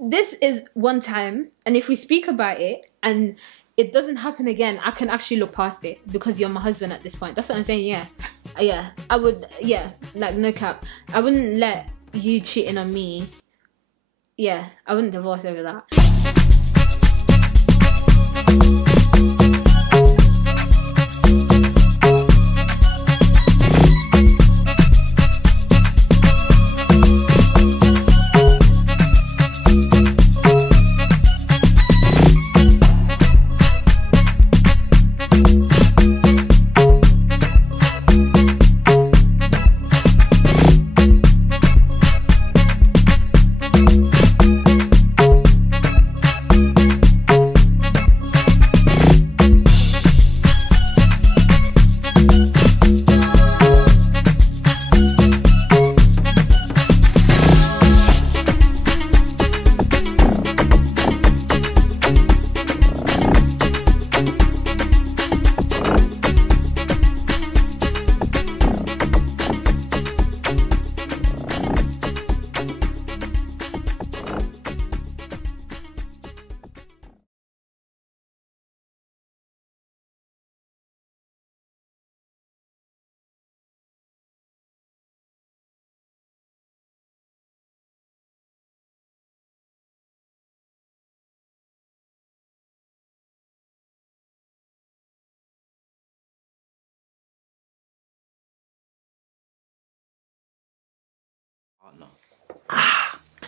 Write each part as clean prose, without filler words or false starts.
this is one time, and if we speak about it and it doesn't happen again, I can actually look past it because you're my husband at this point. That's what I'm saying. Yeah, I would. Yeah, like no cap. I wouldn't let you cheating on me. Yeah, I wouldn't divorce over that.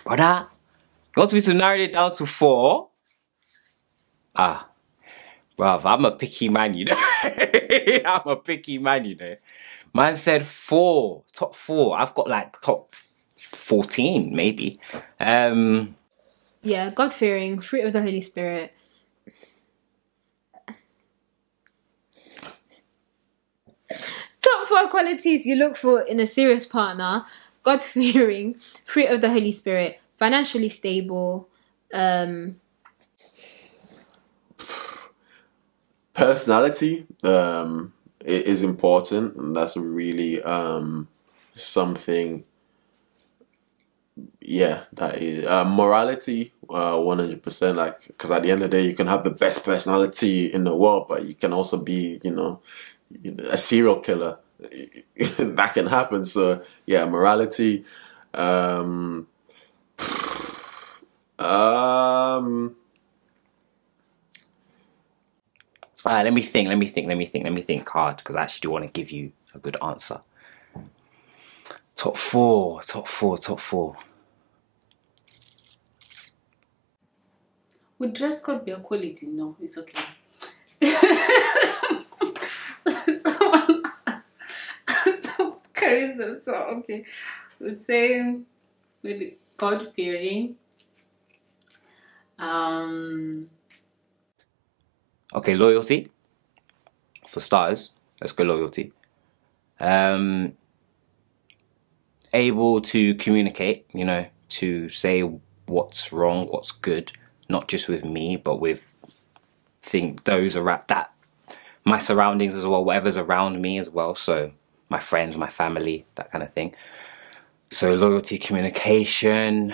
Brother, you want me to narrow it down to 4? Bruv, I'm a picky man, you know. I'm a picky man, you know. Man said 4, top 4. I've got like top 14, maybe. Yeah, God-fearing, fruit of the Holy Spirit. Top 4 qualities you look for in a serious partner: God-fearing, fruit of the Holy Spirit, financially stable, personality is important, and that's really something. Yeah, that is morality, 100%. Like, because at the end of the day, you can have the best personality in the world, but you can also be, a serial killer. That can happen. So yeah, morality. Let me think hard, because I actually do want to give you a good answer. Top 4. Would dress code be a quality? No, it's okay. Someone carries themselves. Okay, would say maybe God-fearing. Okay, loyalty. For starters, let's go loyalty. Able to communicate, to say what's wrong, what's good, not just with me, but with those around that, my surroundings as well, whatever's around me as well. So my friends, my family, that kind of thing. So loyalty, communication.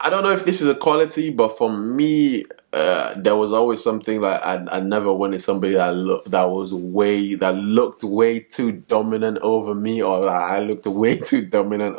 I don't know if this is a quality, but for me, there was always something like I never wanted somebody that looked way too dominant over me, or like I looked way too dominant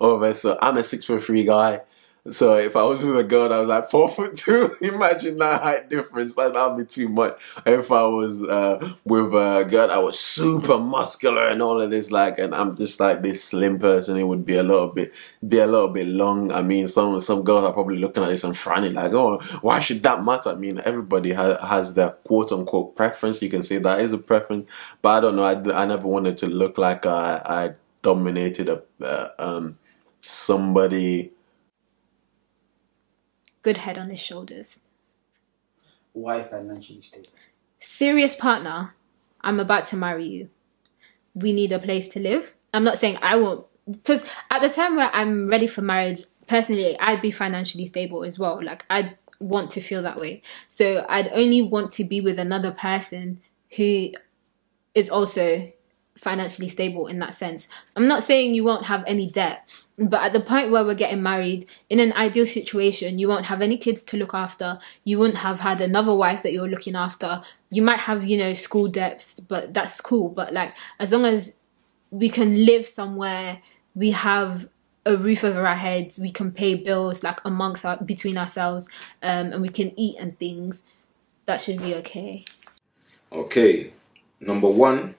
over. So I'm a 6'3" guy. So if I was with a girl that was like 4'2", imagine that height difference. That'd be too much. If I was with a girl that was super muscular and all of this, and I'm just like this slim person, it would be a little bit long. I mean, some girls are probably looking at this and frowning like, oh, why should that matter? I mean, everybody has their quote unquote preference. You can say that is a preference, but I don't know. I never wanted to look like I dominated somebody. Good head on his shoulders. Why financially stable? Serious partner, I'm about to marry you. We need a place to live. I'm not saying I won't, because at the time where I'm ready for marriage, personally, I'd be financially stable as well. Like, I'd want to feel that way. So I'd only want to be with another person who is also financially stable in that sense. I'm not saying you won't have any debt, but at the point where we're getting married, in an ideal situation, you won't have any kids to look after. You wouldn't have had another wife that you're looking after. You might have, you know, school debts, but that's cool. But like, as long as we can live somewhere, we have a roof over our heads, we can pay bills like between ourselves, and we can eat and things, that should be okay. Okay, number one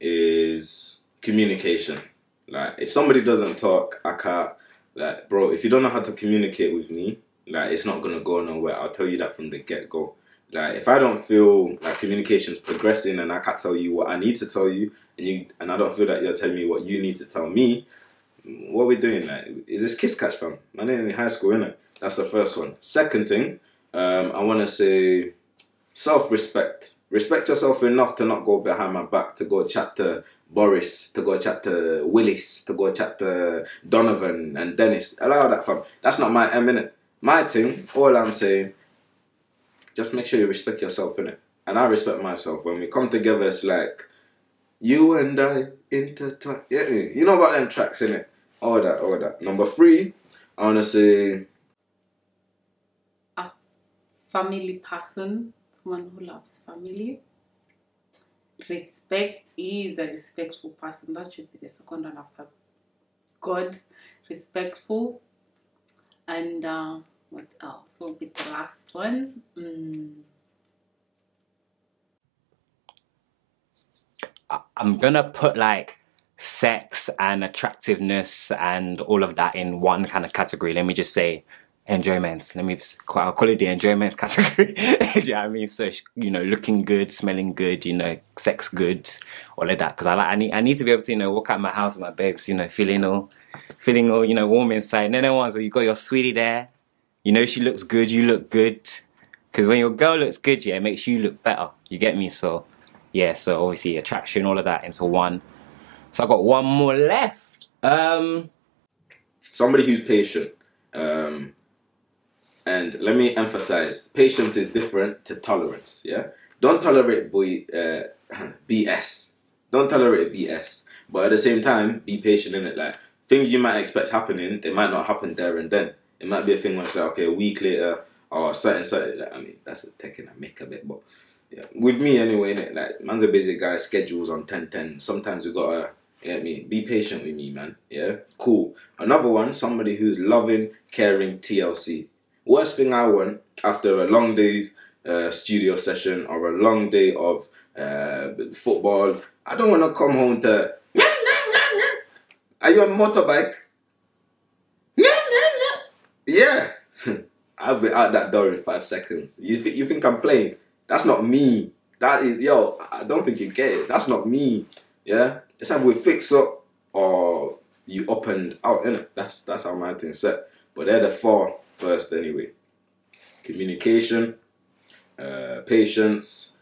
is communication. Like, if somebody doesn't talk, I can't, like, bro, if you don't know how to communicate with me, like, it's not gonna go nowhere. I'll tell you that from the get-go. Like, if I don't feel like communication's progressing and I can't tell you what I need to tell you, and I don't feel that you're telling me what you need to tell me, what are we doing? Like, is this kiss catch, fam? Man, in high school, innit? That's the first one. Second thing, I want to say self-respect. Respect yourself enough to not go behind my back to go chat to Boris, to go chat to Willis, to go chat to Donovan and Dennis. Allow that, fam. That's not my innit? My thing, all I'm saying, just make sure you respect yourself, innit? And I respect myself. When we come together, it's like, you and I intertwine. Yeah, you know about them tracks, innit? All that. Number three, I want to say A family person, someone who loves family. Respect, he is a respectful person. That should be the second one after God. Respectful. And what else will be the last one? I'm gonna put like sex and attractiveness and all of that in one kind of category. Let me just say enjoyment. I'll call it the enjoyment category. Do you know what I mean? So, you know, looking good, smelling good, you know, sex good, all of that. Because I need to be able to, you know, walk out my house with my babes, you know, feeling all, you know, warm inside. And then the ones where you got your sweetie there, you know, she looks good, you look good. Because when your girl looks good, yeah, it makes you look better. You get me? So, yeah, so obviously attraction, all of that into one. So I got one more left. somebody who's patient. And let me emphasize, patience is different to tolerance, yeah? Don't tolerate BS. Don't tolerate BS. But at the same time, be patient in it. Like, things you might expect happening, they might not happen there and then. It might be a thing where it's like, okay, a week later, or certain, like, I mean, that's taking a mick a bit, but yeah. With me anyway, innit? Like, man's a busy guy, schedules on 10-10. Sometimes we gotta, you know what I mean? Be patient with me, man, yeah? Cool. Another one, somebody who's loving, caring, TLC. Worst thing I want after a long day's studio session or a long day of football, I don't want to come home to, are you on a motorbike? Yeah. I'll be out that door in 5 seconds. You think I'm playing? That's not me. That is, yo, I don't think you get it. That's not me. Yeah? It's either we fix up or you up and out, innit? That's how my thing's set. But they're the 4 first anyway. Communication, patience,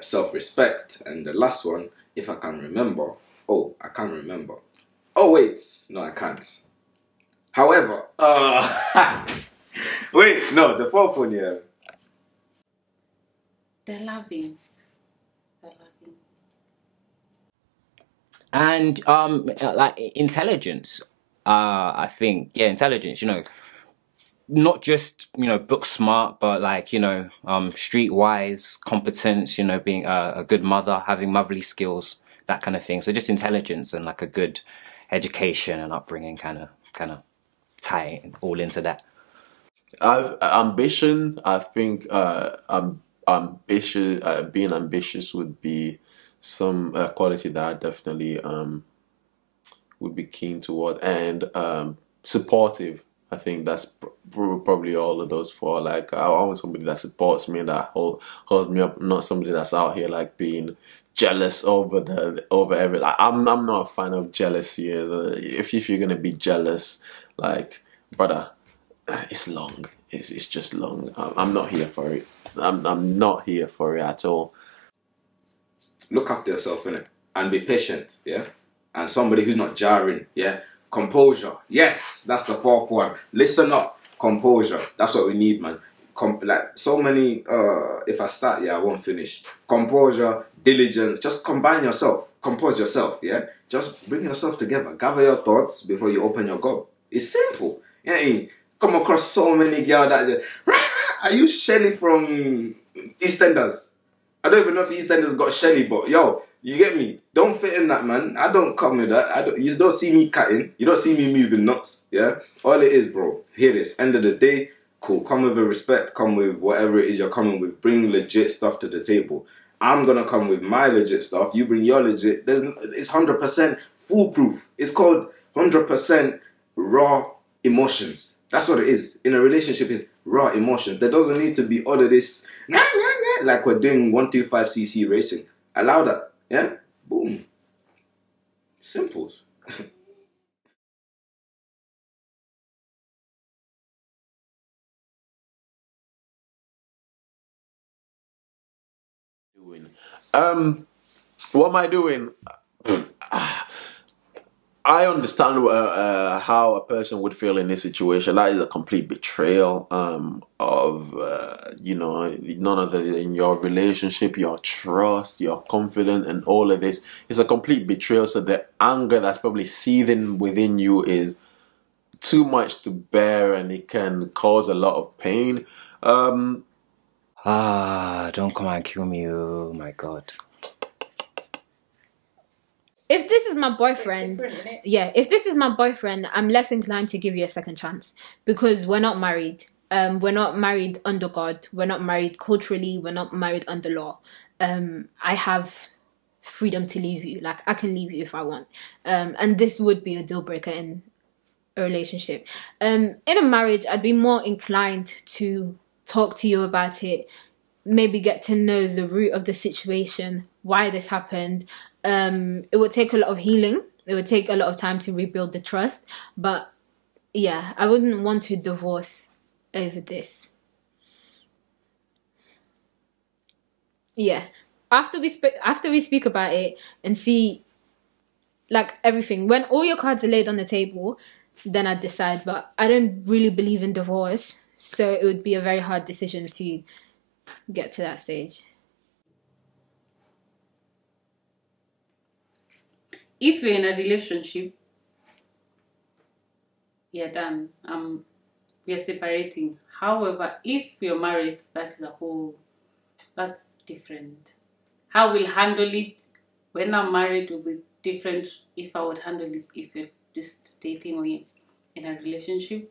self-respect, and the last one, if I can remember. Oh, I can't remember. Oh wait, no, I can't. However, wait, no, the 4th one, yeah. They're loving. And like intelligence, I think, yeah, intelligence, you know, not just, you know, book smart, but like, you know, streetwise competence, you know, being a good mother, having motherly skills, that kind of thing. So just intelligence and like a good education and upbringing kind of tie it all into that. Ambition, I think being ambitious would be some quality that I definitely would be keen toward, and supportive. I think that's probably all of those 4. Like, I want somebody that supports me and that holds me up, not somebody that's out here like being jealous over everything. Like, I'm not a fan of jealousy. If you're gonna be jealous, like, brother, it's long. It's just long. I'm not here for it. I'm not here for it at all. Look after yourself, innit? And be patient, yeah? And somebody who's not jarring, yeah? Composure. Yes, that's the 4th one. Listen up. Composure. That's what we need, man. like so many. If I start, I won't finish. Composure, diligence. Just combine yourself. Compose yourself. Yeah. Just bring yourself together. Gather your thoughts before you open your gob. It's simple. Yeah. Come across so many girls that are you Shelly from EastEnders? I don't even know if EastEnders got Shelly, but yo, you get me? Don't fit in that, man. I don't come with that. You don't see me cutting. You don't see me moving nuts. Yeah. All it is, bro. Hear this. End of the day, cool. Come with a respect. Come with whatever it is you're coming with. Bring legit stuff to the table. I'm gonna come with my legit stuff. You bring your legit. It's 100% foolproof. It's called 100% raw emotions. That's what it is. In a relationship, is raw emotions. There doesn't need to be all of this like we're doing 125cc racing. Allow that. Yeah? Boom. Simples. What am I doing? I understand how a person would feel in this situation. That is a complete betrayal of none other than your relationship, your trust, your confidence, and all of this. It's a complete betrayal. So the anger that's probably seething within you is too much to bear, and it can cause a lot of pain. Don't come and kill me. Oh my God. If this is my boyfriend, if this is my boyfriend, I'm less inclined to give you a second chance because we're not married. We're not married under God. We're not married culturally. We're not married under law. I have freedom to leave you. Like, I can leave you if I want. And this would be a deal breaker in a relationship. In a marriage, I'd be more inclined to talk to you about it, maybe get to know the root of the situation, why this happened. It would take a lot of healing. It would take a lot of time to rebuild the trust. But yeah, I wouldn't want to divorce over this. Yeah. After we speak about it and see like everything, when all your cards are laid on the table, then I'd decide. But I don't really believe in divorce, so it would be a very hard decision to get to that stage. If you're in a relationship, you're done. We're separating. However, if you're married, that's different. How we'll handle it when I'm married will be different if I would handle it if you're just dating or in a relationship.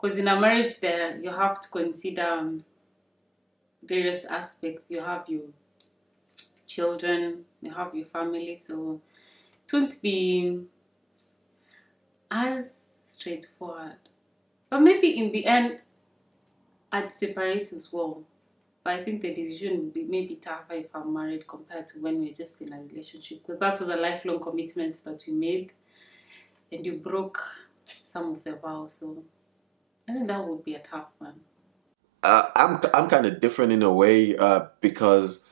Because in a marriage there, you have to consider various aspects. You have your children, you have your family, so it won't be as straightforward. But maybe in the end, I'd separate as well. But I think the decision would be maybe tougher if I'm married compared to when we're just in a relationship. Because that was a lifelong commitment that we made. And you broke some of the vows. So I think that would be a tough one. I'm kind of different in a way because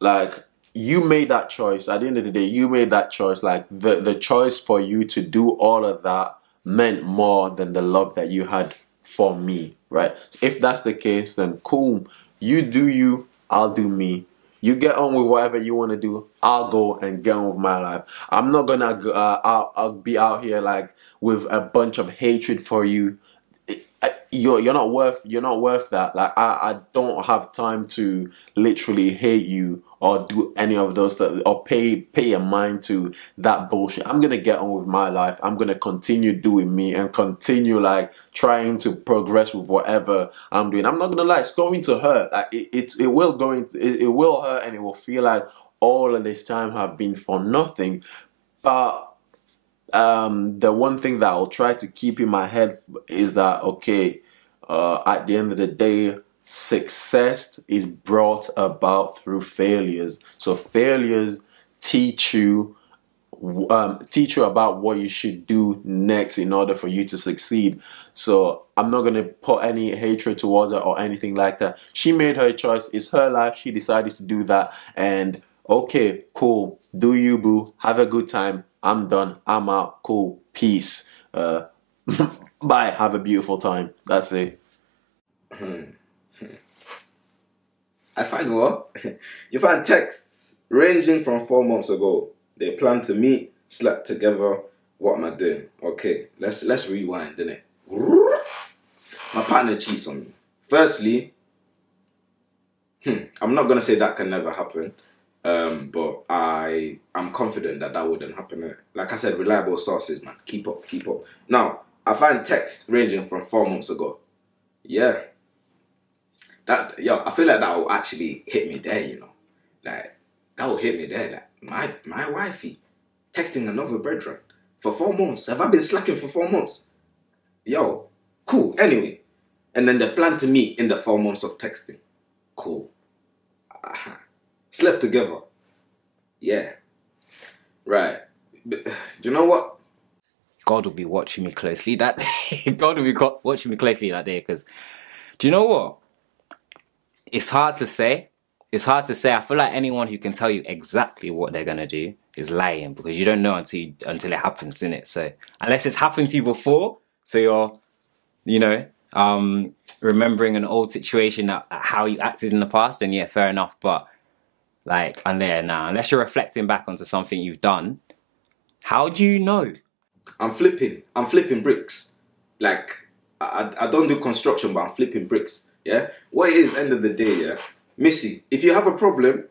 like you made that choice. At the end of the day, you made that choice. Like the choice for you to do all of that meant more than the love that you had for me, right? If that's the case, then cool. You do you, I'll do me. You get on with whatever you want to do. I'll go and get on with my life. I'm not gonna I'll be out here like with a bunch of hatred for you. You're not worth that. Like I don't have time to literally hate you or do any of those stuff or pay a mind to that bullshit. I'm gonna get on with my life. I'm gonna continue doing me and continue like trying to progress with whatever I'm doing. I'm not gonna lie, it's going to hurt. Like it will hurt, and it will feel like all of this time have been for nothing. But the one thing that I'll try to keep in my head is that okay, at the end of the day, success is brought about through failures. So failures teach you about what you should do next in order for you to succeed. So I'm not gonna put any hatred towards her or anything like that. She made her choice. It's her life. She decided to do that, and okay, cool. Do you, boo? Have a good time. I'm done. I'm out. Cool. Peace. Bye. Have a beautiful time. That's it. I find what? You find texts ranging from 4 months ago. They plan to meet, slept together. What am I doing? Okay, let's rewind, innit? My partner cheats on me. Firstly, I'm not gonna say that can never happen, but I'm confident that wouldn't happen. Innit? Like I said, reliable sources, man. Keep up. Now, I find texts ranging from 4 months ago. Yeah. I feel like that will actually hit me there, you know. Like, that will hit me there. Like, my wifey texting another brethren for 4 months. Have I been slacking for 4 months? Yo, cool. Anyway. And then they plan to meet in the 4 months of texting. Cool. Slept together. Yeah. Right. But, do you know what? God will be watching me closely that day. God will be watching me closely that day, because do you know what? It's hard to say. I feel like anyone who can tell you exactly what they're gonna do is lying, because you don't know until it happens, innit? So unless it's happened to you before, so you're, you know, remembering an old situation, that how you acted in the past, then yeah, fair enough. But like, unless you're reflecting back onto something you've done, how do you know? I'm flipping bricks. Like, I don't do construction, but I'm flipping bricks. Yeah? What it is, end of the day, yeah? Missy, if you have a problem,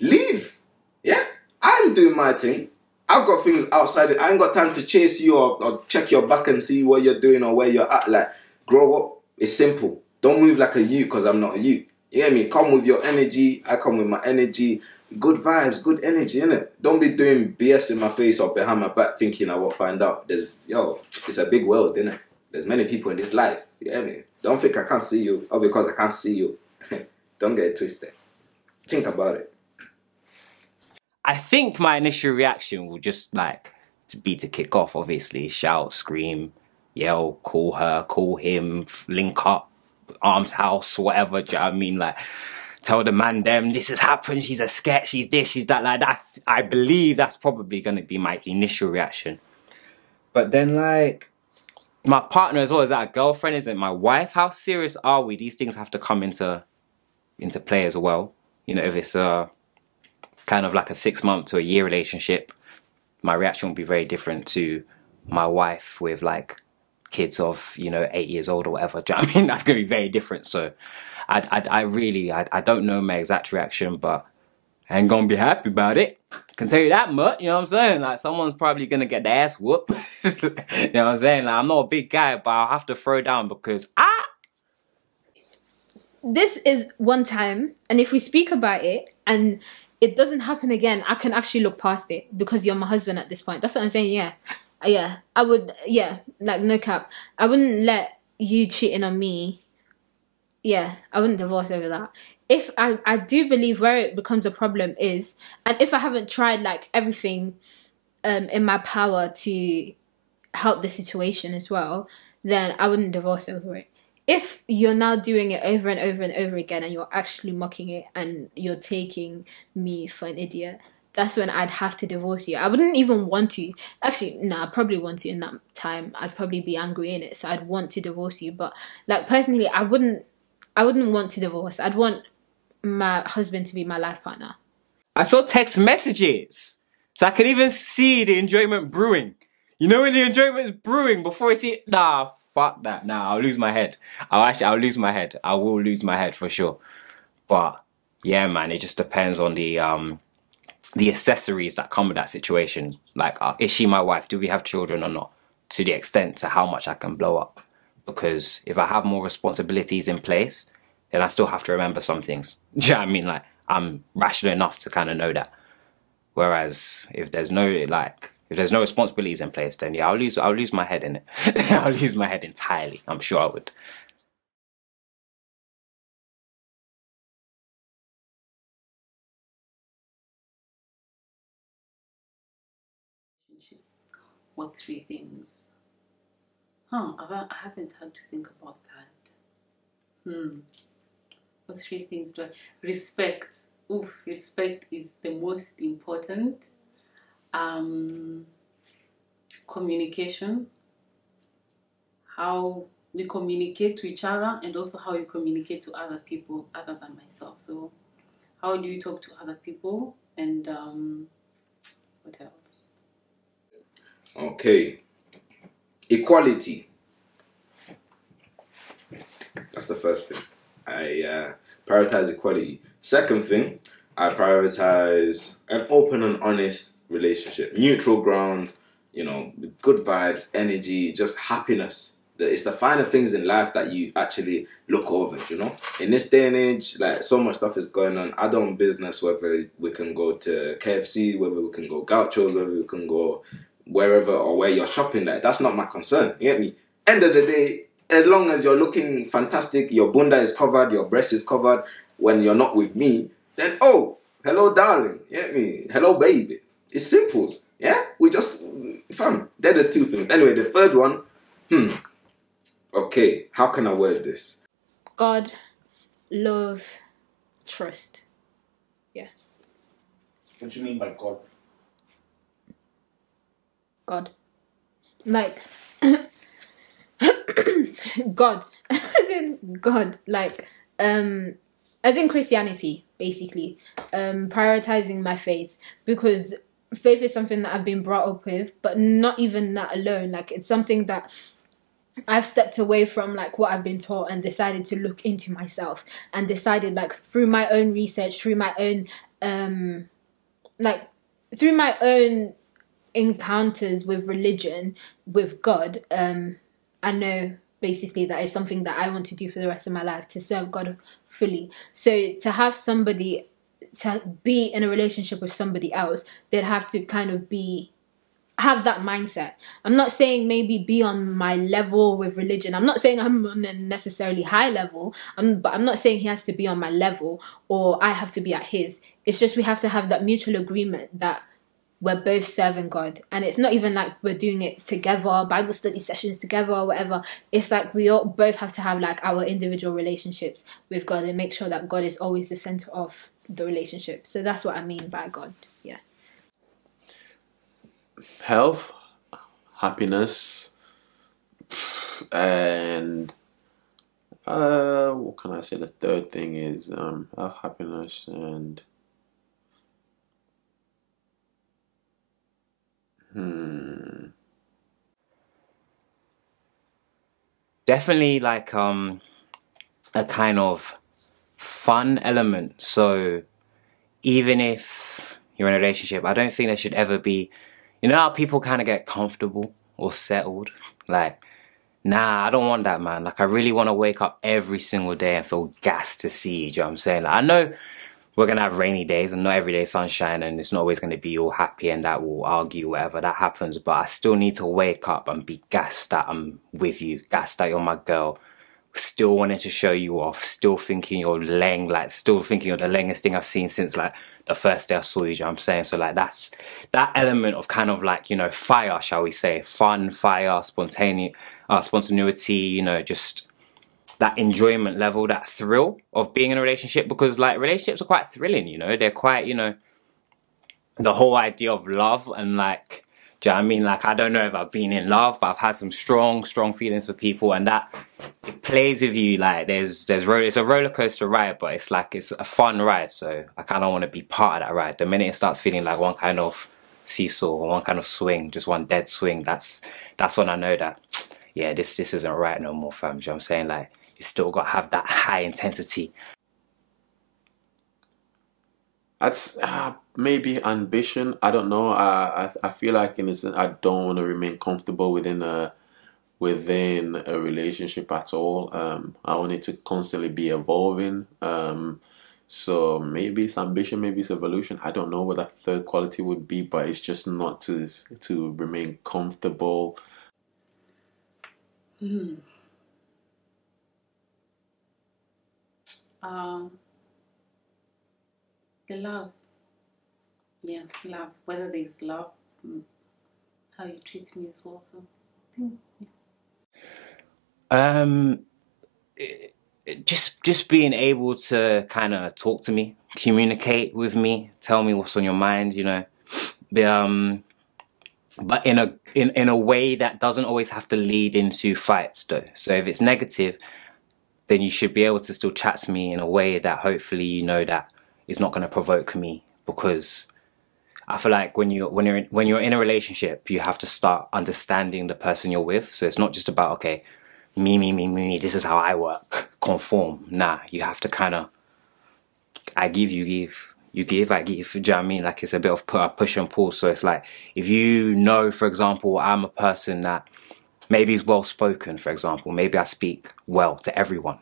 leave. Yeah? I'm doing my thing. I've got things outside it. I ain't got time to chase you or check your back and see what you're doing or where you're at. Like, grow up. It's simple. Don't move like a you, because I'm not a you. You hear me? Come with your energy. I come with my energy. Good vibes, good energy, innit? Don't be doing BS in my face or behind my back thinking I won't find out. It's a big world, innit? There's many people in this life, you hear me? Don't think I can't see you, or because I can't see you. Don't get it twisted. Think about it. I think my initial reaction will just like to kick off, obviously. Shout, scream, yell, call her, call him, link up, arms house, whatever, do you know what I mean? Like, tell the man them this has happened, she's a sketch, she's this, she's that, like that. I believe that's probably going to be my initial reaction. But then, like, my partner as well, is that a girlfriend, is it my wife? How serious are we? These things have to come into play as well. You know, if it's kind of like a 6 month to a year relationship, my reaction will be very different to my wife with like kids of, you know, 8 years old or whatever. Do you know what I mean? That's going to be very different. So I don't know my exact reaction, but I ain't going to be happy about it. Can tell you that much, you know what I'm saying? Like, someone's probably going to get their ass whooped. You know what I'm saying? Like, I'm not a big guy, but I'll have to throw down because this is one time, and if we speak about it and it doesn't happen again, I can actually look past it because you're my husband at this point. That's what I'm saying. Yeah, I would. Yeah, like, no cap. I wouldn't let you cheating on me. Yeah, I wouldn't divorce over that. If I do believe where it becomes a problem is, and if I haven't tried like everything in my power to help the situation as well, then I wouldn't divorce over it. If you're now doing it over and over and over again and you're actually mocking it and you're taking me for an idiot, that's when I'd have to divorce you. I wouldn't even want to. Actually, no, I probably want to in that time. I'd probably be angry in it, so I'd want to divorce you. But like, personally, I wouldn't want to divorce. I'd want my husband to be my life partner. I saw text messages, so I could even see the enjoyment brewing. You know when the enjoyment is brewing before I see it? Nah, fuck that. Nah, I'll lose my head. I'll lose my head. I will lose my head for sure. But yeah, man, it just depends on the accessories that come with that situation. Like, is she my wife? Do we have children or not? To the extent to how much I can blow up. Because if I have more responsibilities in place, then I still have to remember some things. Do you know what I mean? Like, I'm rational enough to kind of know that. Whereas if there's no responsibilities in place, then yeah, I'll lose my head in it. I'll lose my head entirely. I'm sure I would. What 3 things? I haven't had to think about that. What 3 things do I... Respect. Respect is the most important. Communication. How we communicate to each other, and also how you communicate to other people other than myself. So how do you talk to other people, and what else? Okay. Equality. That's the first thing. I prioritize equality. Second thing, I prioritize an open and honest relationship. Neutral ground, you know, good vibes, energy, just happiness. It's the finer things in life that you actually look over, you know? In this day and age, like, so much stuff is going on. I don't business whether we can go to KFC, whether we can go Gauchos, whether we can go wherever or where you're shopping. Like, that's not my concern. You get me? End of the day, as long as you're looking fantastic, your bunda is covered, your breast is covered, when you're not with me, then, oh, hello, darling. You get me? Hello, baby. It's simple. Yeah? We just, fam, they're the two things. Anyway, the third one, okay, how can I word this? God, love, trust. Yeah. What do you mean by God? God. Like, God. As in God. Like, as in Christianity, basically. Prioritizing my faith. Because faith is something that I've been brought up with, but not even that alone. Like, it's something that I've stepped away from, like, what I've been taught, and decided to look into myself, and decided, like, through my own research, through my own through my own encounters with religion, with God, I know basically that is something that I want to do for the rest of my life, to serve God fully. So to have somebody, to be in a relationship with somebody else, they'd have to kind of have that mindset. I'm not saying maybe be on my level with religion. I'm not saying I'm on a necessarily high level. But I'm not saying he has to be on my level or I have to be at his. It's just we have to have that mutual agreement that we're both serving God. And it's not even like we're doing it together, Bible study sessions together or whatever. It's like we all both have to have like our individual relationships with God and make sure that God is always the center of the relationship. So that's what I mean by God. Yeah. Health, happiness, and what can I say? The third thing is health, happiness, and definitely like a kind of fun element. So even if you're in a relationship, I don't think there should ever be, you know how people kind of get comfortable or settled? Like, nah, I don't want that, man. Like, I really want to wake up every single day and feel gassed to see you. Do you know what I'm saying? Like, I know we're going to have rainy days and not every day sunshine, and it's not always going to be all happy and that we'll argue, whatever, that happens. But I still need to wake up and be gassed that I'm with you, gassed that you're my girl, still wanting to show you off, still thinking you're leng, like still thinking you're the lengest thing I've seen since like the first day I saw you, do you know what I'm saying? So like that's that element of kind of like, you know, fire, shall we say, fun, fire, spontaneity, you know, just that enjoyment level, that thrill of being in a relationship, because like relationships are quite thrilling, you know, they're quite, you know, the whole idea of love and like, do you know what I mean? Like, I don't know if I've been in love, but I've had some strong feelings for people, and that it plays with you. Like, it's a roller coaster ride, but it's like it's a fun ride. So I kind of want to be part of that ride. The minute it starts feeling like one kind of seesaw or one kind of swing, just one dead swing, that's when I know that, yeah, this isn't right no more, fam. Do you know what I'm saying? Like, you still got to have that high intensity. That's maybe ambition. I don't know. I feel like in a sense I don't want to remain comfortable within a relationship at all. I want it to constantly be evolving. So maybe it's ambition, maybe it's evolution. I don't know what that third quality would be, but it's just not to remain comfortable. The love. Yeah, love. Whether there's love, how you treat me as well. So, Just being able to kind of talk to me, communicate with me, tell me what's on your mind, you know. but in a way that doesn't always have to lead into fights though. So if it's negative, then you should be able to still chat to me in a way that hopefully you know that is not going to provoke me, because I feel like when you're in a relationship, you have to start understanding the person you're with. So it's not just about, okay, me, this is how I work, conform. Nah, you have to kind of, I give, you give, you give, I give. Do you know what I mean? Like, it's a bit of a push and pull. So it's like, if you know, for example, I'm a person that maybe is well spoken, for example, maybe I speak well to everyone,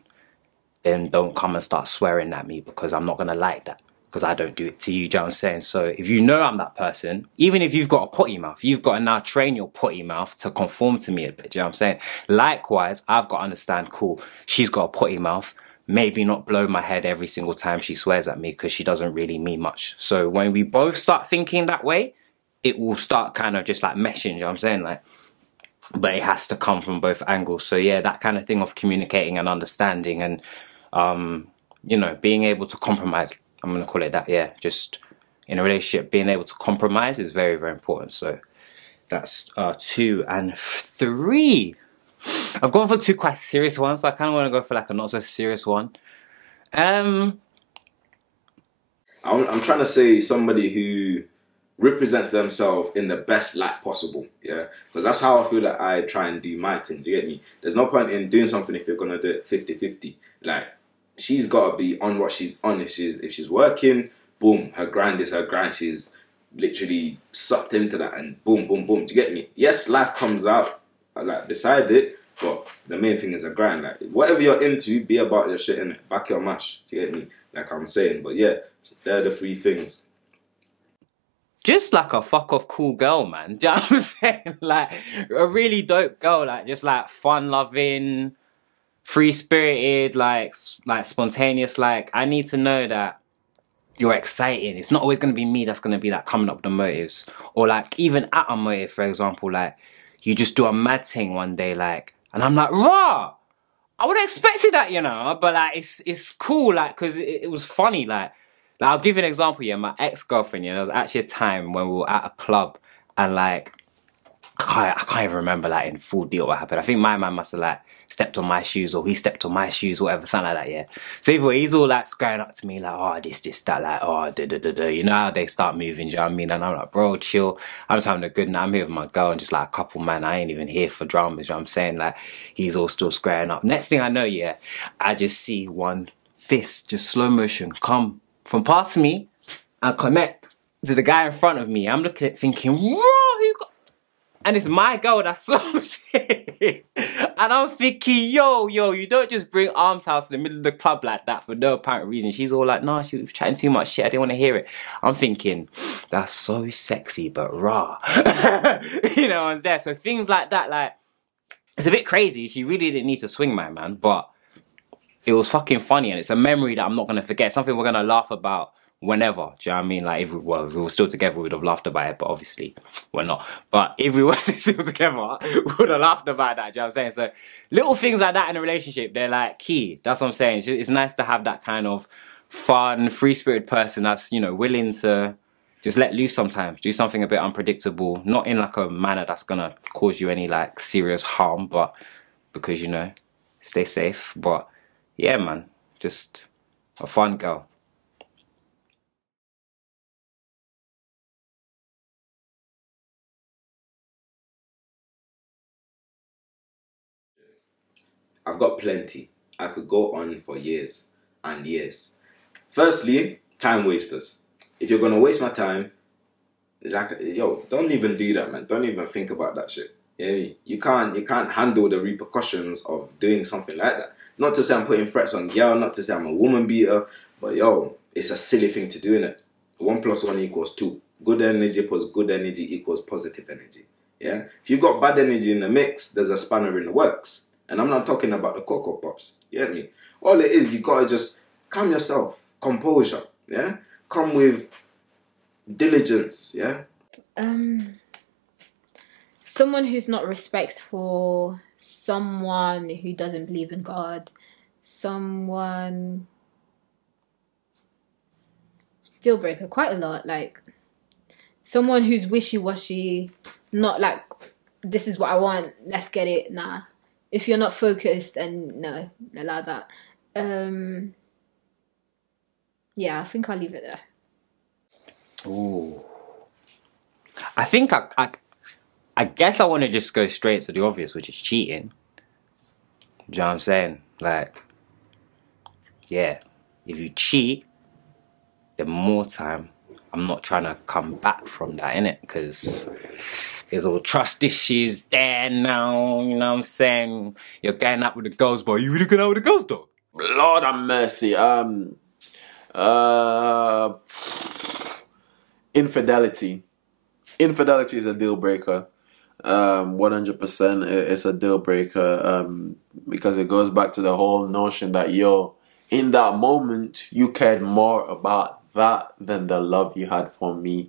then don't come and start swearing at me, because I'm not going to like that, because I don't do it to you. Do you know what I'm saying? So if you know I'm that person, even if you've got a potty mouth, you've got to now train your potty mouth to conform to me a bit. Do you know what I'm saying? Likewise, I've got to understand, cool, she's got a potty mouth, maybe not blow my head every single time she swears at me, because she doesn't really mean much. So when we both start thinking that way, it will start kind of just like meshing. Do you know what I'm saying? Like, but it has to come from both angles. So yeah, that kind of thing of communicating and understanding and, you know, being able to compromise, I'm going to call it that, yeah. Just in a relationship, being able to compromise is very, very important. So that's 2 and 3. I've gone for 2 quite serious ones, so I kind of want to go for like a not so serious one. I'm trying to say somebody who represents themselves in the best light possible, yeah? Because that's how I feel that I try and do my thing, do you get me? There's no point in doing something if you're going to do it 50-50. Like, she's got to be on what she's on. If she's working, boom, her grind is her grind. She's literally sucked into that, and boom, boom, boom. Do you get me? Yes, life comes out, like, beside it, but the main thing is a grind. Like, whatever you're into, be about your shit, innit? Back your mash. Do you get me? Like I'm saying. But yeah, they're the 3 things. Just like a fuck off cool girl, man. Do you know what I'm saying? Like, a really dope girl, like, just like fun loving, free spirited, like spontaneous. Like, I need to know that you're exciting. It's not always going to be me that's going to be like coming up with the motives, or like even at a motive, for example, like you just do a mad thing one day, like, and I'm like, raw, I would have expected that, you know, but like it's cool, like, because it was funny. Like, I'll give you an example. Yeah, my ex-girlfriend, yeah, there was actually a time when we were at a club, and like I can't even remember like in full deal what happened. I think my man must have like stepped on my shoes, or he stepped on my shoes, whatever, something like that, yeah. So either way, he's all like squaring up to me like, oh, this, that, like, oh, da. You know how they start moving, do you know what I mean? And I'm like, bro, chill. I'm just having a good night. I'm here with my girl and just like a couple, man. I ain't even here for dramas, you know what I'm saying? Like, he's all still squaring up. Next thing I know, yeah, I just see one fist, just slow motion, come from past me and connect to the guy in front of me. I'm looking at it thinking, whoa, who got... And it's my girl that slumps it. And I'm thinking, yo, you don't just bring Arms House in the middle of the club like that for no apparent reason. She's all like, nah, she was chatting too much shit, I didn't want to hear it. I'm thinking, that's so sexy, but raw. You know, I was there. So things like that, like, it's a bit crazy. She really didn't need to swing my man, but it was fucking funny, and it's a memory that I'm not going to forget. Something we're going to laugh about whenever. Do you know what I mean? Like, if we were still together, we would have laughed about it, but obviously we're not. But if we were still together, we would have laughed about that. Do you know what I'm saying? So little things like that in a relationship, they're like key. That's what I'm saying. It's nice to have that kind of fun, free-spirited person that's, you know, willing to just let loose sometimes, do something a bit unpredictable, not in like a manner that's going to cause you any like serious harm, but because, you know, stay safe. But yeah, man, just a fun girl. I've got plenty. I could go on for years and years. Firstly, time wasters. If you're gonna waste my time, like, yo, don't even do that, man. Don't even think about that shit. Yeah, you can't handle the repercussions of doing something like that. Not to say I'm putting threats on girl, not to say I'm a woman beater, but yo, it's a silly thing to do, innit? 1 + 1 = 2. Good energy plus good energy equals positive energy. Yeah? If you got bad energy in the mix, there's a spanner in the works. And I'm not talking about the Cocoa Pops. You get me? All it is, you gotta just calm yourself, composure, yeah? Come with diligence, yeah? Someone who's not respectful, someone who doesn't believe in God, someone... Deal breaker, quite a lot, like... Someone who's wishy-washy, not like this is what I want, let's get it. Nah, if you're not focused, and no, allow that. Yeah, I think I'll leave it there. Ooh. I think I guess I want to just go straight to the obvious, which is cheating. Do you know what I'm saying? Like, yeah, if you cheat, then more time. I'm not trying to come back from that, innit? Because there's all trust issues there now, you know what I'm saying? You're going out with the girls, but are you really going out with the girls, though? Lord have mercy. Infidelity. Infidelity is a deal breaker. 100% it's a deal breaker. Because it goes back to the whole notion that in that moment you cared more about that than the love you had for me.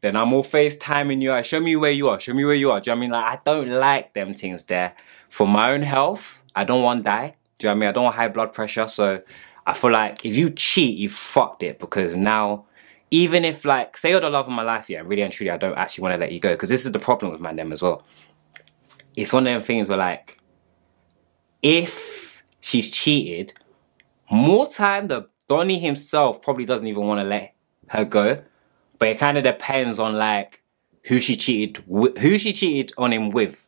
Then I'm all FaceTiming you. Show me where you are. Show me where you are. Do you know what I mean? Like, I don't like them things there. For my own health, I don't want to die. Do you know what I mean? I don't want high blood pressure. So I feel like if you cheat, you fucked it. Because now, even if, like, say you're the love of my life, yeah, really and truly, I don't actually want to let you go. Because this is the problem with them as well. It's one of them things where, like, if she's cheated, more time, the Donnie himself probably doesn't even want to let her go. But it kind of depends on, like, who she cheated on him with.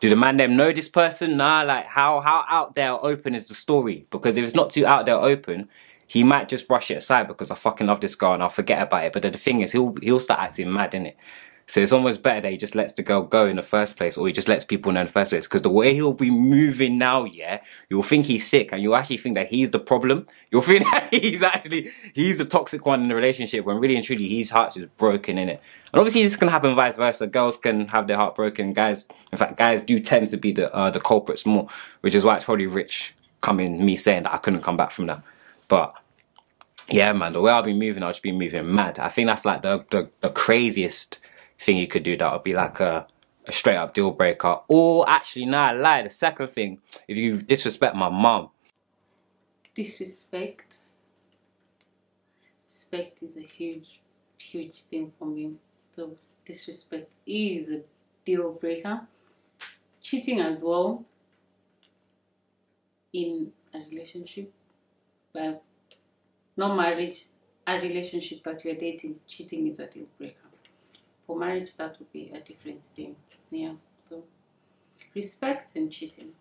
Do the man them know this person? Nah, like, how out there open is the story? Because if it's not too out there open, he might just brush it aside because I fucking love this girl and I'll forget about it. But the thing is, he'll start acting mad, innit? So it's almost better that he just lets the girl go in the first place, or he just lets people know in the first place. Because the way he'll be moving now, yeah, you'll think he's sick and you'll actually think that he's the problem. You'll think that he's the toxic one in the relationship, when really and truly his heart's just broken, innit? And obviously this can happen vice versa. Girls can have their heart broken. Guys, in fact, guys do tend to be the culprits more, which is why it's probably rich coming me saying that I couldn't come back from that. But yeah, man, the way I'll be moving, I'll just be moving mad. I think that's like the craziest thing you could do. That would be like a straight up deal breaker. Or actually, no, I lie. The second thing, if you disrespect my mum. Disrespect. Respect is a huge thing for me. So disrespect is a deal breaker. Cheating as well in a relationship, but not marriage, a relationship that you're dating, cheating is a deal breaker. For marriage, that would be a different thing. Yeah. So respect and cheating.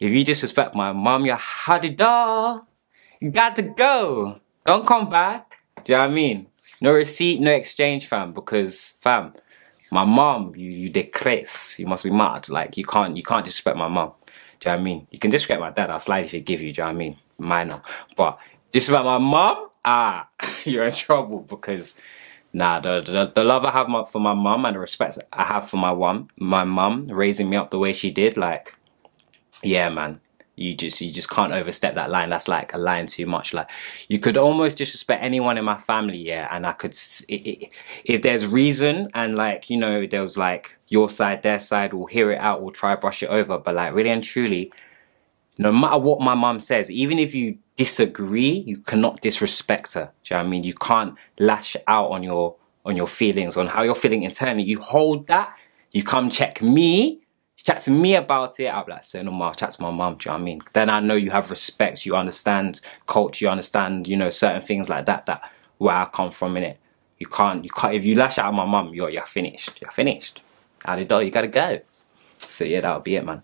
If you disrespect my mum, you're howdy dog. You got to go. Don't come back. Do you know what I mean? No receipt, no exchange, fam. Because, fam, my mum, you decrease. You must be mad. Like, you can't disrespect my mum. Do you know what I mean? You can disrespect my dad. I'll slightly forgive you. Do you know what I mean? Minor. But disrespect my mum, you're in trouble. Because nah, the love I have for my mum and the respect I have for my mum raising me up the way she did, like, yeah, man, you just can't overstep that line. That's like a line too much. Like, you could almost disrespect anyone in my family, yeah, and I could, if there's reason and, like, you know, there was like your side, their side, we'll hear it out, we'll try to brush it over. But like, really and truly, no matter what my mum says, even if you disagree, you cannot disrespect her. Do you know what I mean? You can't lash out on your feelings, on how you're feeling internally. You hold that, you come check me, chat to me about it. I'll be like, say no more, chat to my mum. Do you know what I mean? Then I know you have respect, you understand culture, you understand, you know, certain things like that where I come from, innit? You can't, if you lash out at my mum, you're finished. You're finished. Out the door, you gotta go. So yeah, that'll be it, man.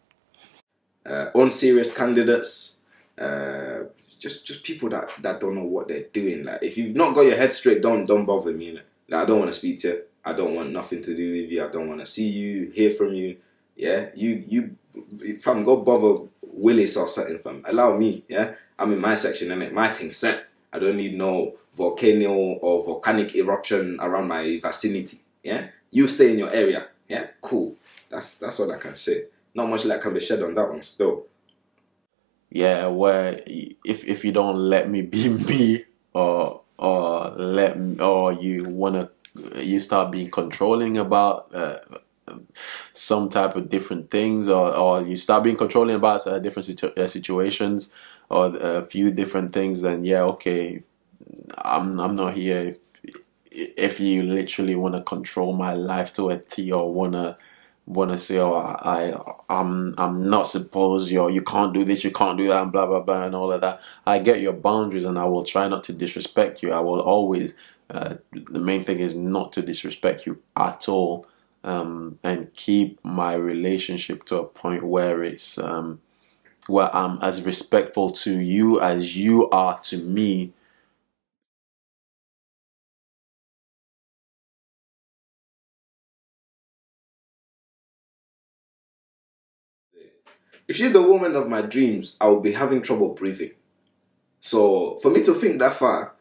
Unserious candidates, just people that don't know what they're doing. Like, if you've not got your head straight, don't bother me. Like, I don't want to speak to you. I don't want nothing to do with you. I don't want to see you, hear from you. Yeah, you fam, go bother Willis or something, fam. Allow me. Yeah, I'm in my section, innit? My thing set. I don't need no volcano or volcanic eruption around my vicinity. Yeah, you stay in your area. Yeah, cool. That's all I can say. Not much light can be shed on that one still. Yeah, where if you don't let me be me, or you start being controlling about some type of different things, or you start being controlling about different situations, or a few different things, then yeah, okay, I'm not here. if you literally want to control my life to a T, or wanna say, oh, I'm not supposed, you can't do this, you can't do that, and blah blah blah and all of that. I get your boundaries, and I will try not to disrespect you. I will always. The main thing is not to disrespect you at all, and keep my relationship to a point where it's where I'm as respectful to you as you are to me. If she's the woman of my dreams, I will be having trouble breathing. So for me to think that far,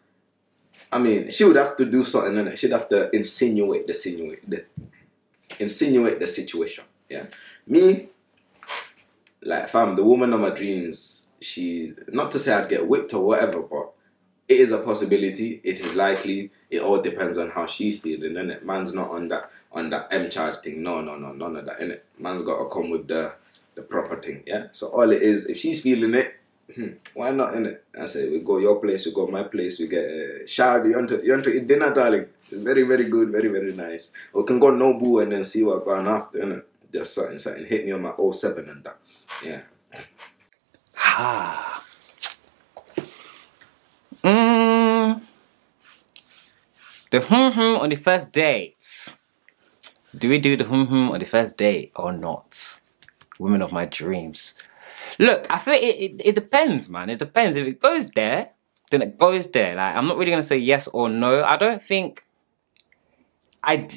I mean, she would have to do something, innit? She'd have to insinuate the situation. Yeah. Me, like, fam, the woman of my dreams, she, not to say I'd get whipped or whatever, but it is a possibility. It is likely. It all depends on how she's feeling, innit? Man's not on that M charge thing. No, none of that, innit? Man's got to come with the proper thing, yeah? So all it is, if she's feeling it, why not, innit? I say, we go your place, we go my place, we get showered, you want to eat dinner, darling? It's very, very good, very, very nice. We can go Nobu and then see what's going after, innit? Just something, hit me on my 07 and that, yeah. The on the first date. Do we do the on the first date or not? Women of my dreams. Look, I feel it depends, man. It depends. If it goes there, then it goes there. Like, I'm not really gonna say yes or no. I don't think I'm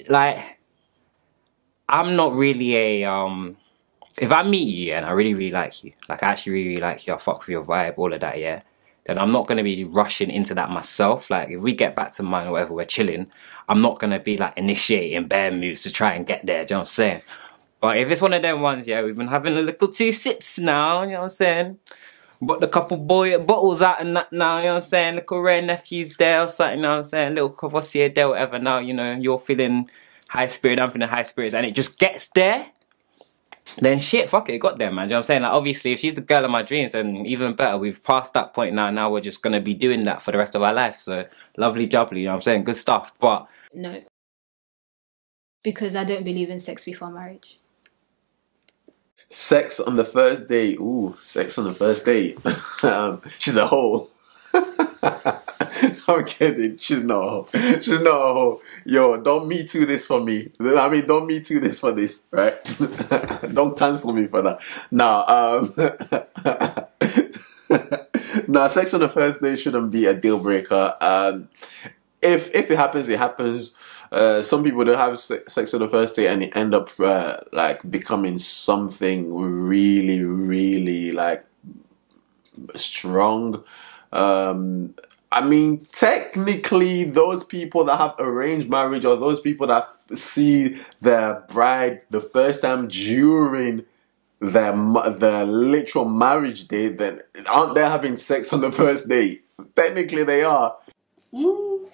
not really a if I meet you and I really, really like you, like I actually really, really like you, I fuck with your vibe, all of that, yeah, then I'm not gonna be rushing into that myself. Like, if we get back to mine or whatever, we're chilling, I'm not gonna be like initiating bare moves to try and get there, do you know what I'm saying? But if it's one of them ones, yeah, we've been having a little 2 sips now, you know what I'm saying? Got the couple bottles out and that now, you know what I'm saying? Little rare nephews there or something, you know what I'm saying? Little Courvoisier there, whatever. Now, you know, you're feeling high spirit, I'm feeling high spirits, and it just gets there, then shit, fuck it, it got there, man. Do you know what I'm saying? Like, obviously, if she's the girl of my dreams, then even better, we've passed that point now. Now we're just gonna be doing that for the rest of our lives. So, lovely jubbly, you know what I'm saying? Good stuff, but... No. Because I don't believe in sex before marriage. Sex on the first date. Ooh, sex on the first date. She's a hoe. I'm kidding. She's not a hoe. She's not a hoe. Yo, don't me too this for me. I mean, don't me too this for this, right? Don't cancel me for that. Nah, nah, sex on the first date shouldn't be a deal breaker. If it happens, it happens. Some people don't have sex on the first date and it end up like becoming something really, really like strong. I mean, technically, those people that have arranged marriage, or those people that see their bride the first time during their literal marriage date, then aren't they having sex on the first date? Technically, they are. You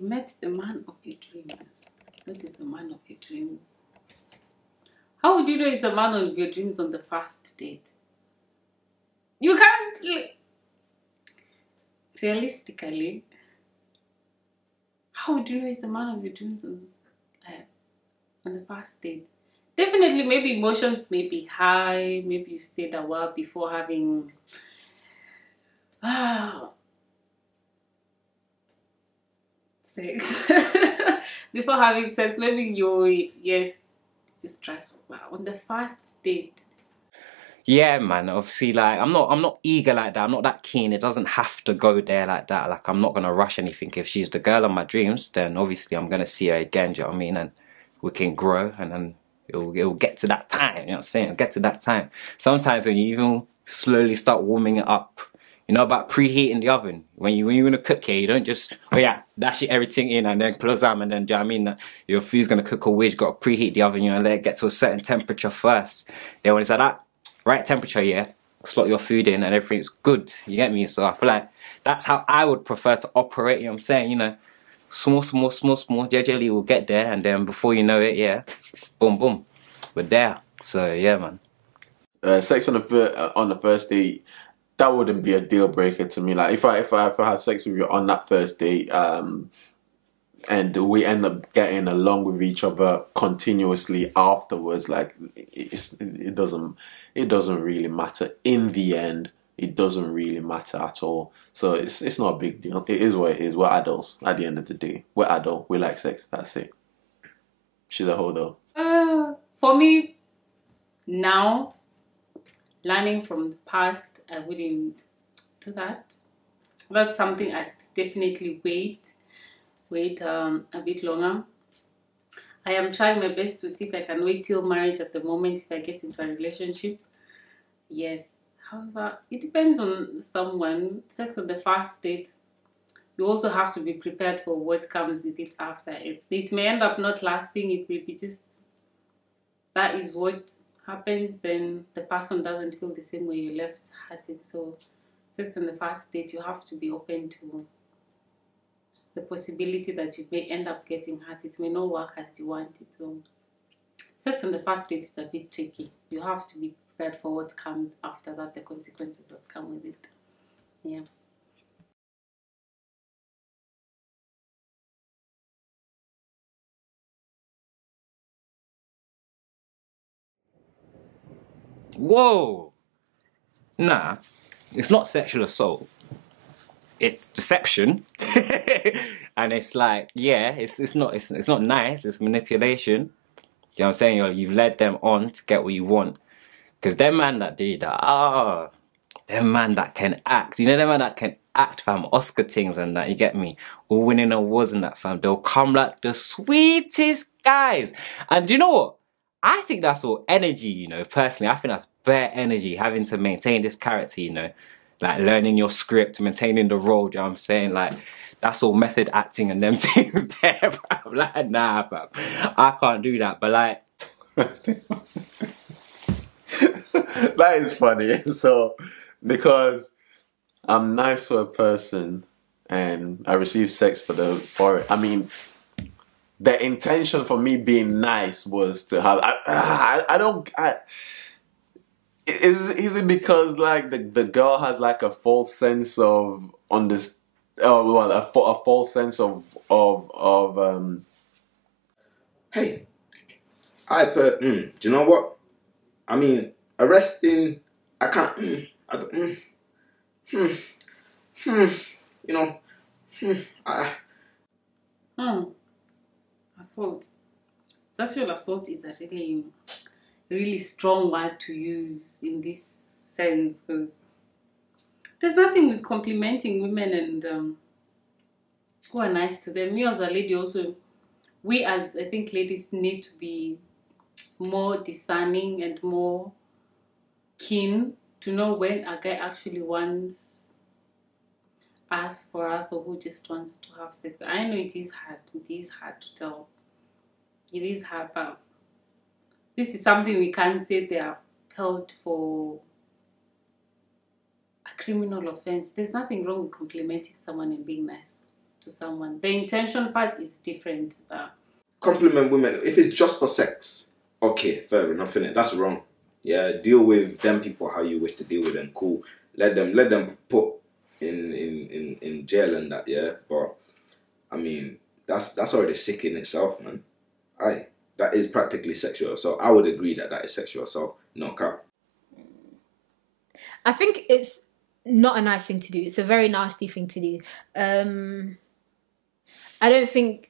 met the man of your dreams. What is the man of your dreams? How would you know it's the man of your dreams on the first date? You can't... Realistically, how would you know it's the man of your dreams on the first date? Definitely, maybe emotions may be high. Maybe you stayed a while before having... sex. Before having sex, maybe you're... Yes, it's stressful. But on the first date... Yeah, man, obviously, like, I'm not eager like that. I'm not that keen. It doesn't have to go there like that. Like, I'm not going to rush anything. If she's the girl of my dreams, then obviously I'm going to see her again, do you know what I mean? And we can grow, and then it'll get to that time, you know what I'm saying? It'll get to that time. Sometimes when you even slowly start warming it up, you know about preheating the oven? When you're going to cook here, you don't just, oh yeah, dash everything in and then close them, and then, do you know what I mean? That your food's going to cook away, you've got to preheat the oven, you know, let it get to a certain temperature first. Then when it's at that right temperature, yeah, slot your food in and everything's good, you get me? So I feel like that's how I would prefer to operate, you know what I'm saying? You know, small, gradually we'll get there, and then before you know it, yeah, boom, boom, we're there. So yeah, man. Sex on the first date, that wouldn't be a deal breaker to me. Like if I have sex with you on that first date, and we end up getting along with each other continuously afterwards, like it doesn't really matter in the end. It doesn't really matter at all. So it's not a big deal. It is what it is. We're adults at the end of the day. We're adult. We like sex. That's it. She's a hoe though. For me, now, learning from the past, I wouldn't do that. That's something I'd definitely wait a bit longer. I am trying my best to see if I can wait till marriage at the moment if I get into a relationship. Yes. However, it depends on someone. Sex on the first date, you also have to be prepared for what comes with it after. It may end up not lasting. It may be just that is what happens. Then the person doesn't feel the same way you left hurting. So sex on the first date, you have to be open to the possibility that you may end up getting hurt. It may not work as you want it. So sex on the first date is a bit tricky. You have to be prepared for what comes after that, the consequences that come with it. Yeah. Whoa! Nah, it's not sexual assault. It's deception. And it's like, yeah, it's not nice, it's manipulation. You know what I'm saying? You've led them on to get what you want. Because them man that do that, them man that can act. You know them man that can act, fam, Oscar things and that, you get me? All winning awards and that, fam. They'll come like the sweetest guys. And do you know what? I think that's all energy, you know, personally. I think that's bare energy, having to maintain this character, you know. Like learning your script, maintaining the role, do you know what I'm saying? Like, that's all method acting and them things there, fam. Like, nah, fam. I can't do that, but like... That is funny. So, because I'm nice to a person and I receive sex for it. I mean, the intention for me being nice was to have. Is it because like the girl has like a false sense of a false sense of Hey, do you know what? I mean, arresting, I can't, you know, Assault. Sexual assault is a really strong word to use in this sense, because there's nothing with complimenting women and who are nice to them. Me as a lady also, we as, I think, ladies need to be more discerning and more keen to know when a guy actually wants us for us or who just wants to have sex. I know it is hard to tell. It is hard, but this is something we can't say they are held for a criminal offense. There's nothing wrong with complimenting someone and being nice to someone. The intention part is different. Compliment women if it's just for sex. Okay, fair enough, innit? That's wrong. Yeah, deal with them people how you wish to deal with them. Cool. Let them put in jail and that. Yeah, but I mean that's already sick in itself, man. That is practically sexual assault. I would agree that is sexual assault. No cap. I think it's not a nice thing to do. It's a very nasty thing to do. I don't think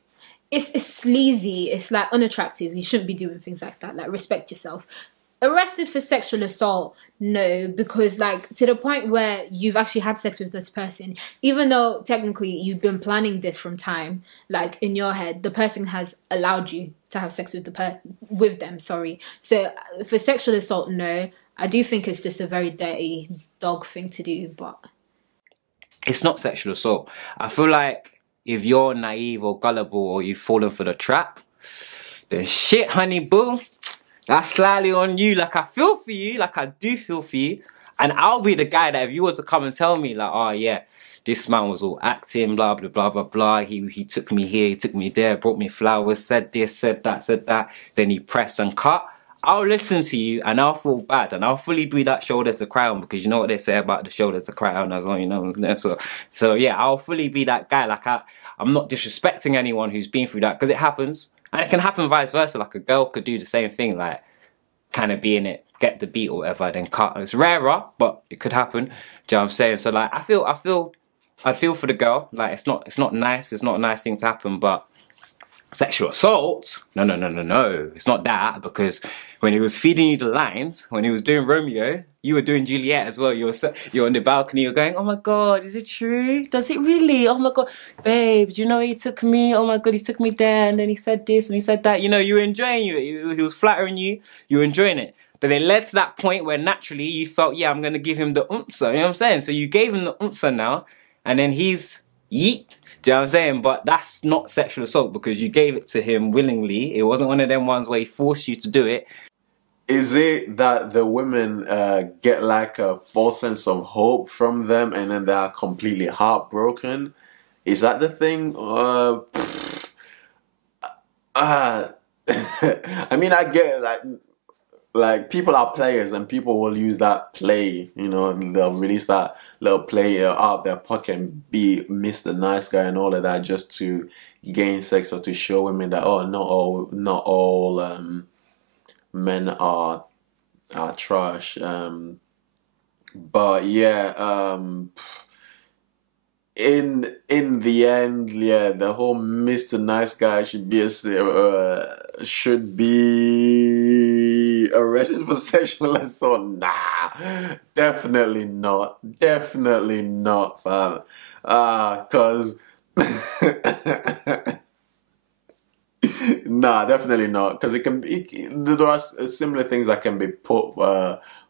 it's sleazy. It's like unattractive. You shouldn't be doing things like that. Like, respect yourself. Arrested for sexual assault, no, because like to the point where you've actually had sex with this person, even though technically you've been planning this from time, like in your head, the person has allowed you to have sex with them. Sorry. So for sexual assault, no. I do think it's just a very dirty dog thing to do, but it's not sexual assault. I feel like if you're naive or gullible or you've fallen for the trap, then shit, honey boo. That's slightly on you. Like, I feel for you. Like, I do feel for you. And I'll be the guy that if you were to come and tell me, like, oh, yeah, this man was all acting, blah, blah, blah, blah, blah. He took me here, he took me there, brought me flowers, said this, said that, then he pressed and cut. I'll listen to you and I'll feel bad and I'll fully be that shoulder to cry on, because you know what they say about the shoulder to cry on as well, you know. So yeah, I'll fully be that guy. Like I'm not disrespecting anyone who's been through that, because it happens, and it can happen vice versa. Like a girl could do the same thing, like kind of be in it, get the beat or whatever, then cut. It's rarer, but it could happen. Do you know what I'm saying? So like, I feel for the girl. Like it's not nice. It's not a nice thing to happen, but sexual assault? No. It's not that, because when he was feeding you the lines, when he was doing Romeo, you were doing Juliet as well. You're on the balcony, you're going, oh my God, is it true? Does it really? Oh my God, babe, do you know he took me? Oh my God, he took me there, and then he said this and he said that. You know, you were enjoying it. He was flattering you. You were enjoying it. Then it led to that point where naturally you felt, yeah, I'm going to give him the oomsa. You know what I'm saying? So you gave him the oomsa now, and then he's yeet. Do you know what I'm saying? But that's not sexual assault, because you gave it to him willingly. It wasn't one of them ones where he forced you to do it. Is it that the women get like a false sense of hope from them and then they are completely heartbroken? Is that the thing? I mean, I get like people are players and people will use that play, you know, they'll release that little play out of their pocket and be Mr. Nice Guy and all of that just to gain sex, or to show women that, oh, not all men are trash. But yeah, in the end, yeah, the whole Mr. Nice Guy should be arrested for sexual assault. Nah, definitely not, fam. Cause nah, definitely not. Cause there are similar things that can be put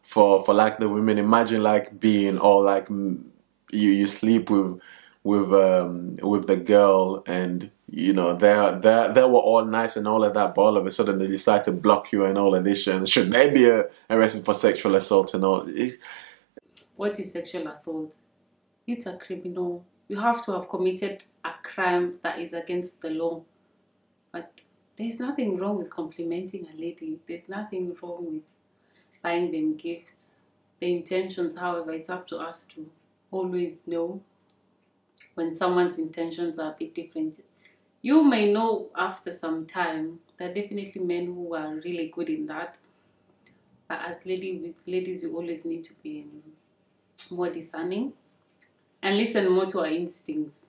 for like the women. Imagine like being all like you sleep with the girl, and you know they were all nice and all of that, but all of a sudden they decide to block you and all of this shit. Should they be arrested for sexual assault and all? What is sexual assault? It's a criminal. You have to have committed a crime that is against the law. But there's nothing wrong with complimenting a lady. There's nothing wrong with buying them gifts. The intentions, however, it's up to us to always know when someone's intentions are a bit different. You may know after some time. There are definitely men who are really good in that. But as ladies, you always need to be more discerning and listen more to our instincts.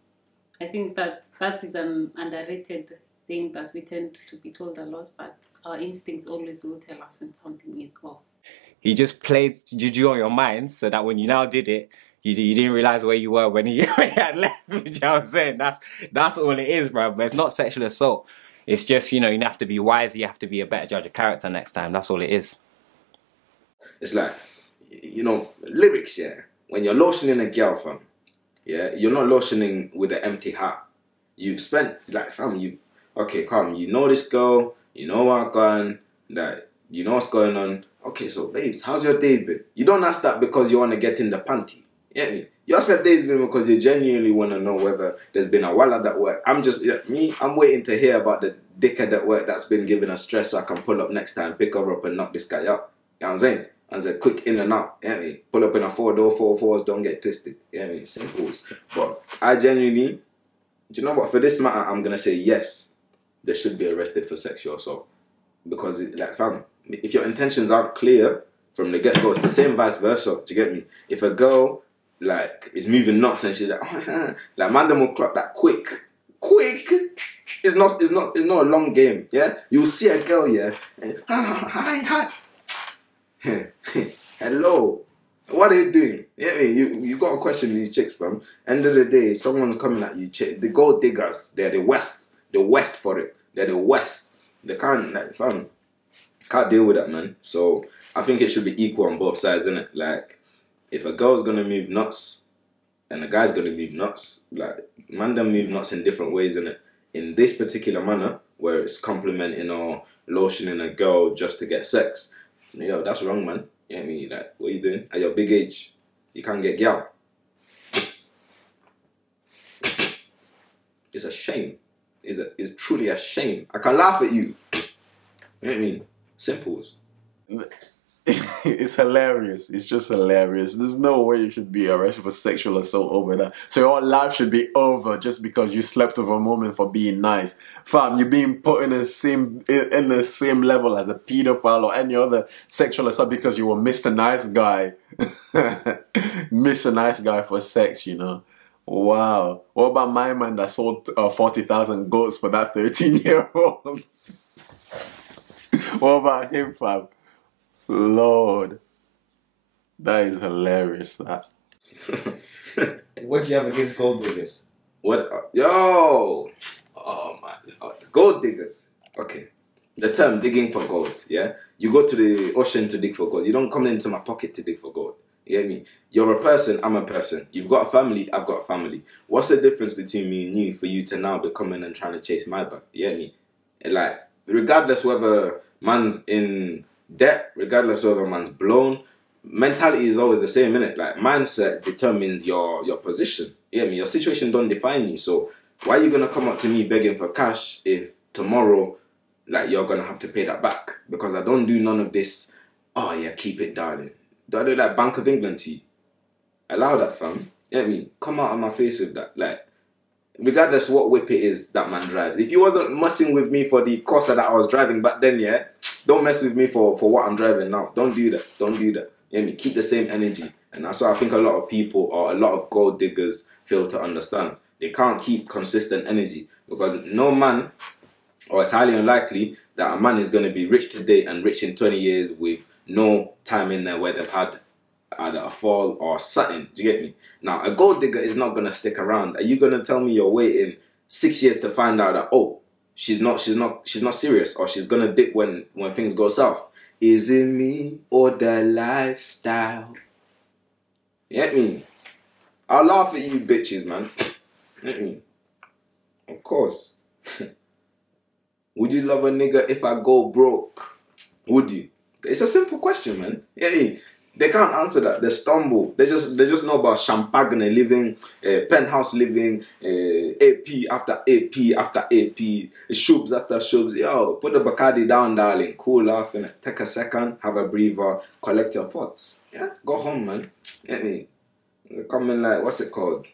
I think that is an underrated thing that we tend to be told a lot, but our instincts always will tell us when something is off. He just played juju on your mind so that when you now did it, you didn't realize where you were when he had left. You know what I'm saying? That's all it is, bro. But it's not sexual assault. It's just, you know, you have to be wise. You have to be a better judge of character next time. That's all it is. It's like, you know, lyrics, yeah. When you're lotioning a girl, fam, yeah, you're not lotioning with an empty heart. You've spent, like, fam, okay, calm. You know this girl. You know what I'm going, that, you know what's going on. Okay, so, babes, how's your day been? You don't ask that because you want to get in the panty. Yeah, you ask that day's been because you genuinely want to know whether there's been a wallad at work. I'm waiting to hear about the dickhead at work that's been giving us stress so I can pull up next time, pick her up and knock this guy up. You know what I'm saying? As a quick in and out. Yeah, pull up in a 4-door, 4-4s, don't get twisted. Yeah, simples. But I genuinely, do you know what? For this matter, I'm going to say yes, they should be arrested for sexual assault. Because, like, fam, if your intentions aren't clear from the get-go, it's the same vice versa. Do you get me? If a girl, like, is moving nuts and she's like, oh, like, man, them will clock that quick. It's not a long game, yeah? You'll see a girl, yeah? Hi. Hello. What are you doing? Yeah, you got to question these chicks, fam. End of the day, someone's coming at you, the gold diggers. They're the West for it. They're the West. They can't, like, fam, can't deal with that, man. So I think it should be equal on both sides, innit? Like, if a girl's gonna move nuts and a guy's gonna move nuts, like, man, them move nuts in different ways, innit? In this particular manner, where it's complimenting or lotioning a girl just to get sex, yo, that's wrong, man. You know what I mean? Like, what are you doing? At your big age, you can't get gal. It's a shame. It's truly a shame. I can laugh at you. You know what I mean? Simples. It's hilarious. It's just hilarious. There's no way you should be arrested for sexual assault over that. So your life should be over just because you slept with a woman for being nice. Fam, you're being put in the same level as a pedophile or any other sexual assault because you were Mr. Nice Guy. Mr. Nice Guy for sex, you know. Wow. What about my man that sold 40,000 goats for that 13-year-old? What about him, fam? Lord, that is hilarious. That. What do you have against gold diggers? What? Yo! Oh man. Gold diggers. Okay. The term digging for gold, yeah? You go to the ocean to dig for gold. You don't come into my pocket to dig for gold. You get me? You're a person, I'm a person. You've got a family, I've got a family. What's the difference between me and you for you to now be coming and trying to chase my bag? You get me? Like, regardless whether man's in debt, regardless whether man's blown, mentality is always the same, innit? Like, mindset determines your position. You get me? Your situation don't define you. So why are you gonna come up to me begging for cash if tomorrow, like, you're gonna have to pay that back? Because I don't do none of this, oh yeah, keep it, darling. Do I do like Bank of England to you? Allow that, fam. You get me? Come out of my face with that. Like, regardless what whip it is that man drives. If you wasn't messing with me for the Corsa that I was driving back then, yeah, don't mess with me for what I'm driving now. Don't do that. Don't do that. You get me? Keep the same energy. And that's what I think a lot of people or a lot of gold diggers fail to understand. They can't keep consistent energy because no man, or it's highly unlikely that a man is going to be rich today and rich in 20 years with no time in there where they've had either a fall or something. Do you get me? Now, a gold digger is not going to stick around. Are you going to tell me you're waiting 6 years to find out that, oh, she's not serious, or she's going to dip when things go south? Is it me or the lifestyle? You get me? I'll laugh at you bitches, man. You get me? Of course. Would you love a nigga if I go broke? Would you? It's a simple question, man. Yeah, they can't answer that. They stumble. They just know about champagne living, penthouse living, AP after AP after AP, shubs after shubs. Yo, put the Bacardi down, darling. Cool off, innit? Take a second, have a breather, collect your thoughts. Yeah, go home, man. Yeah, come in like, what's it called?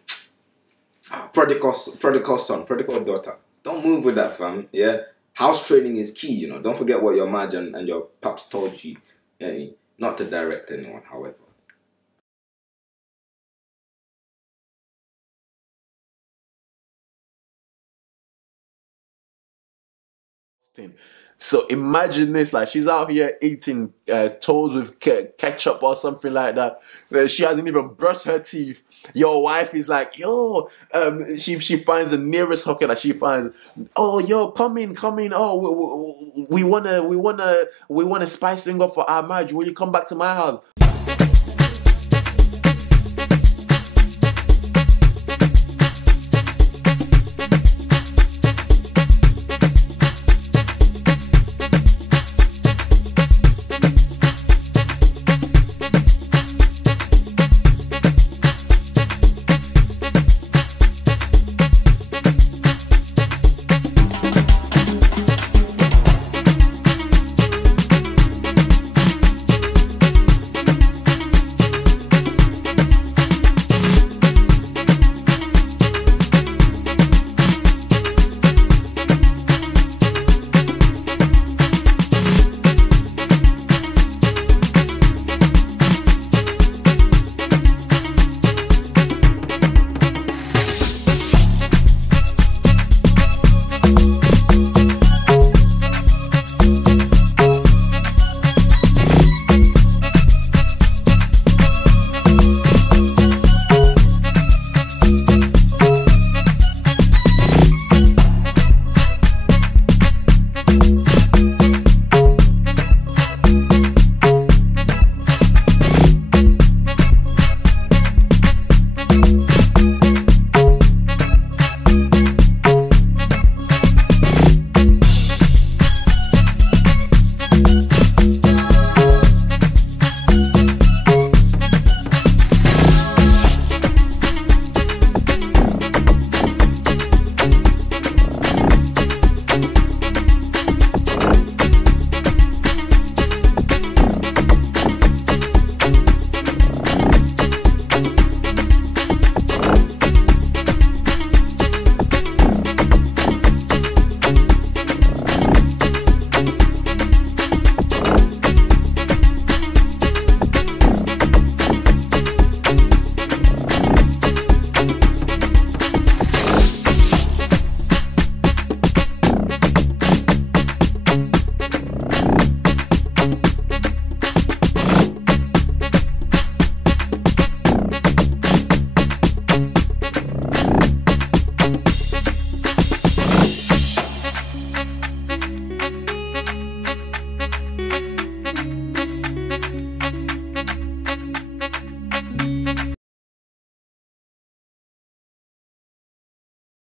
Prodigal son, prodigal daughter. Don't move with that, fam. Yeah. House training is key, you know. Don't forget what your maj and your paps told you. Yeah, not to direct anyone, however. So imagine this, like she's out here eating toast with ketchup or something like that. She hasn't even brushed her teeth. Your wife is like, yo, she finds the nearest hooker that she finds. Oh, yo, come in. Oh, we wanna spice things up for our marriage. Will you come back to my house?